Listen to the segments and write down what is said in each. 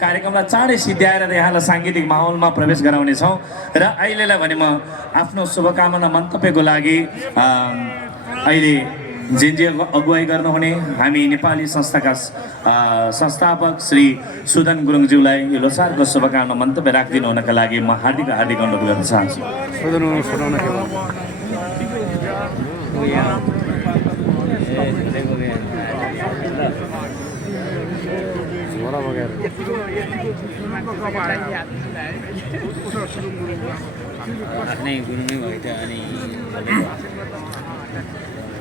कार्यक्रमलाई चाँडै सिद्ध्याएर यहाँलाई साङ्गीतिक माहौलमा प्रवेश गराउनेछौँ र अहिलेलाई भने म आफ्नो शुभकामना मन्तव्यको लागि अहिले जेनजी अगुवाई गर्नुहुने हामी नेपाली संस्थाका संस्थापक श्री सुदन गुरुङज्यूलाई यो लोसारको शुभकामना मन्तव्य राखिदिनु हुनका लागि म हार्दिक अनुरोध गर्न चाहन्छु।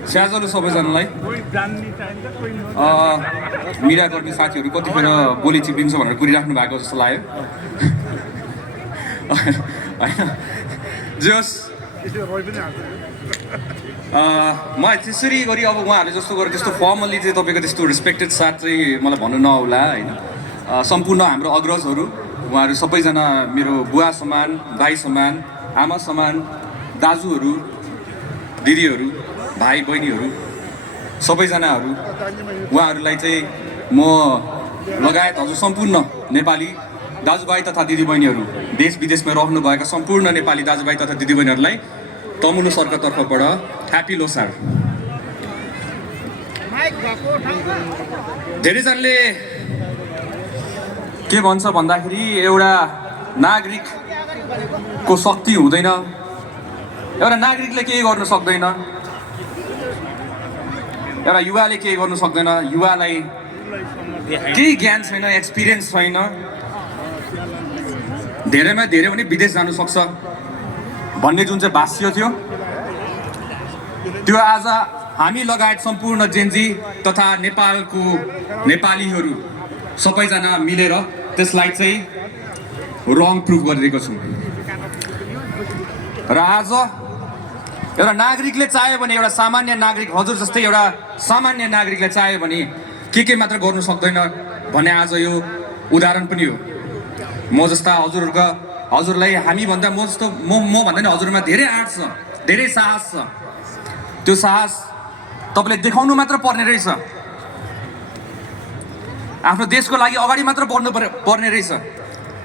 स्याजलु सबैजनालाई मिडियाकर्मी साथीहरू कतिखेर बोली चिप्लिन्छ भनेर कुरिराख्नु भएको जस्तो लाग्यो होइन जस म त्यसरी गरी अब उहाँहरूले जस्तो गरेर त्यस्तो फर्मल्ली चाहिँ तपाईँको त्यस्तो रेस्पेक्टेड साथ चाहिँ मलाई भन्नु नहोला होइन। सम्पूर्ण हाम्रो अग्रजहरू उहाँहरू सबैजना मेरो बुवा समान, भाइ समान, आमा समान, दाजुहरू, दिदीहरू, भाइ बहिनीहरू सबैजनाहरू उहाँहरूलाई चाहिँ म लगायत हजुर सम्पूर्ण नेपाली दाजुभाइ तथा दिदीबहिनीहरू देश विदेशमा रहनुभएका सम्पूर्ण नेपाली दाजुभाइ तथा दिदीबहिनीहरूलाई तमुलो सरकारको तर्फबाट ह्याप्पी लोसार। धेरैजनाले के भन्छ भन्दाखेरि एउटा नागरिकको शक्ति हुँदैन, एउटा नागरिकले केही गर्न सक्दैन, एउटा युवाले केही गर्नु सक्दैन, युवालाई केही ज्ञान छैन, एक्सपिरियन्स छैन, धेरैमा धेरै पनि विदेश जानु सक्छ भन्ने जुन चाहिँ भाष्य थियो त्यो आज हामी लगायत सम्पूर्ण जेनजी तथा नेपालको नेपालीहरू सबैजना मिलेर त्यसलाई चाहिँ रङ प्रुफ गरिदिएको छौँ। र आज एउटा नागरिकले चाह्यो भने, एउटा सामान्य नागरिक हजुर जस्तै एउटा सामान्य नागरिकले चाह्यो भने के मात्र गर्नु सक्दैन भन्ने आज यो उदाहरण पनि हो। म जस्ता हजुरलाई हामी भन्दा म जस्तो म भन्दा नि हजुरमा धेरै आँट छ, धेरै साहस छ। त्यो साहस तपाईँले देखाउनु मात्र पर्ने रहेछ, आफ्नो देशको लागि अगाडि मात्र बढ्नु पर्ने रहेछ।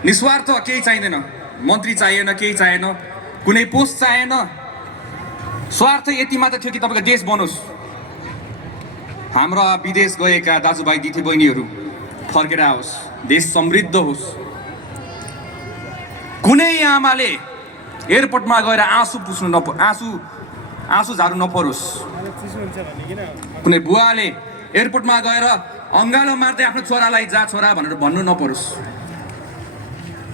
निस्वार्थ केही चाहिँदैन, मन्त्री चाहिएन, केही चाहिएन, कुनै पोस्ट चाहिएन, स्वार्थ यति मात्र थियो कि तपाईँको देश बनोस्। हाम्रा विदेश गएका दाजुभाइ दिदीबहिनीहरू फर्केर आओस्, देश समृद्ध होस्। कुनै आमाले एयरपोर्टमा गएर आँसु झार्नु नपरोस्, कुनै बुवाले एयरपोर्टमा गएर अङ्गालो मार्दै आफ्नो छोरालाई जा छोरा भनेर भन्नु नपरोस्।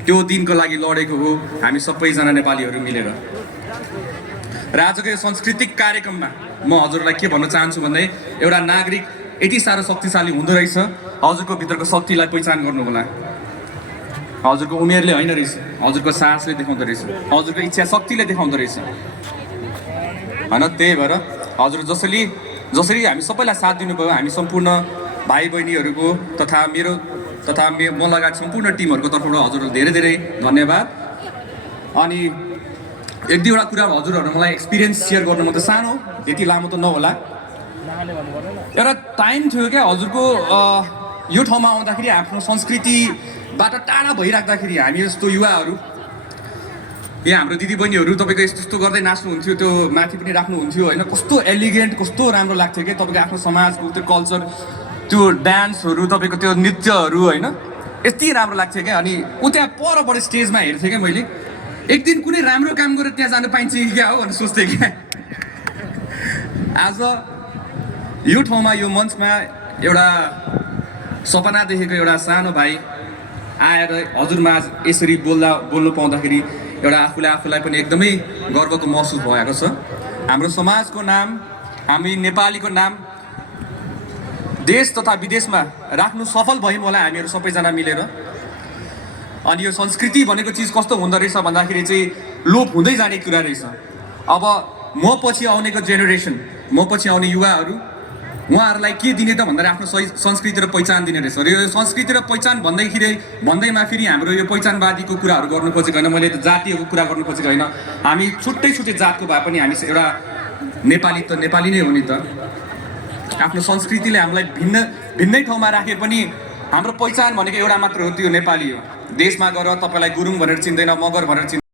त्यो दिनको लागि लडेको हो हामी सबैजना नेपालीहरू मिलेर। र आजको यो सांस्कृतिक कार्यक्रममा म हजुरलाई के भन्न चाहन्छु भन्दै, एउटा नागरिक यति साह्रो शक्तिशाली हुँदो रहेछ, हजुरको भित्रको शक्तिलाई पहिचान गर्नु होला। हजुरको उमेरले होइन रहेछ, हजुरको साहसले देखाउँदो रहेछ, हजुरको इच्छा शक्तिले देखाउँदो रहेछ होइन। त्यही भएर हजुर जसरी हामी सबैलाई साथ दिनुभयो, हामी सम्पूर्ण भाइ बहिनीहरूको तथा म लगायत सम्पूर्ण टिमहरूको तर्फबाट हजुरहरू धेरै धेरै धन्यवाद। अनि एक दुईवटा कुरा हजुरहरू मलाई एक्सपिरियन्स सेयर गर्नु मात्रै, सानो त्यति लामो त नहोला। एउटा टाइम थियो क्या हजुरको यो ठाउँमा आउँदाखेरि आफ्नो संस्कृतिबाट टाढा भइराख्दाखेरि हामी जस्तो युवाहरू, यहाँ हाम्रो दिदीबहिनीहरू तपाईँको यस्तो गर्दै नाच्नुहुन्थ्यो, त्यो माथि पनि राख्नुहुन्थ्यो होइन, कस्तो एलिगेन्ट, कस्तो राम्रो लाग्थ्यो क्या तपाईँको आफ्नो समाजको त्यो कल्चर, त्यो डान्सहरू, तपाईँको त्यो नृत्यहरू होइन, यति राम्रो लाग्थ्यो क्या। अनि ऊ त्यहाँ परबाट स्टेजमा हेर्थेँ क्या मैले, एक दिन कुनै राम्रो काम गरेर त्यहाँ जानु पाइन्छ कि क्या हो भनेर सोच्थेँ क्या। आज यो ठाउँमा यो मञ्चमा एउटा सपना देखेको एउटा सानो भाइ आएर हजुरमा आज यसरी बोल्नु पाउँदाखेरि एउटा आफूलाई पनि एकदमै गर्वको महसुस भएको छ। हाम्रो समाजको नाम, हामी नेपालीको नाम देश तथा विदेशमा राख्नु सफल भयौँ होला हामीहरू सबैजना मिलेर। अनि यो संस्कृति भनेको चिज कस्तो हुँदो रहेछ भन्दाखेरि चाहिँ लोप हुँदै जाने कुरा रहेछ। अब म पछि आउनेको जेनेरेसन, म पछि आउने युवाहरू, उहाँहरूलाई के दिने त भन्दा आफ्नो संस्कृति र पहिचान दिने रहेछ। र यो संस्कृति र पहिचान भन्दैमा फेरि हाम्रो यो पहिचानवादीको कुराहरू गर्नु खोजेको होइन, मैले त जातिको कुरा गर्नु खोजेको होइन। हामी छुट्टै जातको भए पनि हामी एउटा नेपाली त नेपाली नै हो नि त। आफ्नो संस्कृतिले हामीलाई भिन्नै ठाउँमा राखे पनि हाम्रो पहिचान भनेको एउटा मात्र हो, त्यो नेपाली हो। देशमा गएर तपाईँलाई गुरुङ भनेर चिन्दैन, मगर भनेर चिन्दैन।